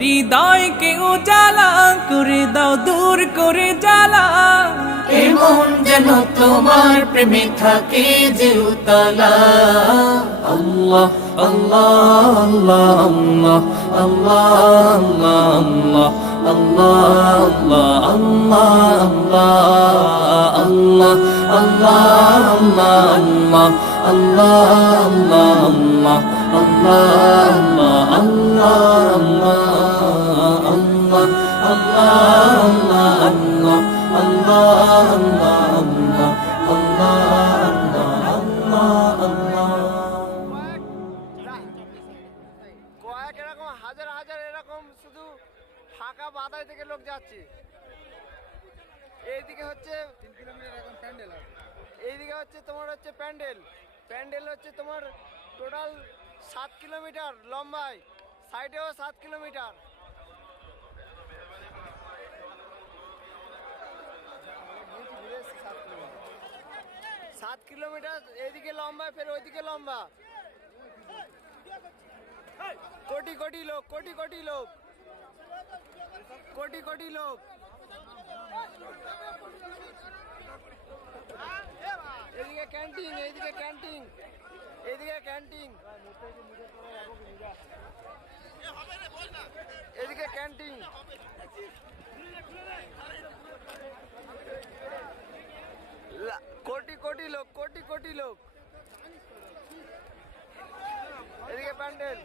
হৃদয়কে উজালা করে দাও, দূর করে জ্বালা। এমন যেন তোমার প্রেমে থাকে যে উতলা। আল্লাহ আল্লাহ আল্লাহ আল্লাহ আল্লাহ আল্লাহ আল্লাহ আল্লাহ আল্লাহ আল্লাহ আল্লাহ কয়েক এরকম হাজার হাজার এরকম শুধু ফাঁকা বাধাই থেকে লোক যাচ্ছে। এইদিকে হচ্ছে 3 কিলোমিটার এখন প্যান্ডেল, এইদিকে হচ্ছে তোমার হচ্ছে প্যান্ডেল। প্যান্ডেল হচ্ছে তোমার টোটাল 7 কিলোমিটার লম্বায়, সাইডেও 7 কিলোমিটার। 7 কিলোমিটার এইদিকে লম্বা, ফের ওইদিকে লম্বা। কোটি কোটি লোক, কোটি কোটি লোক, কোটি কোটি লোক। এদিকে ক্যান্টিন, এইদিকে ক্যান্টিন, এইদিকে ক্যান্টিন, এদিকে ক্যান্টিন। কোটি কোটি লোক, কোটি কোটি লোক। এদিকে প্যান্ডেল।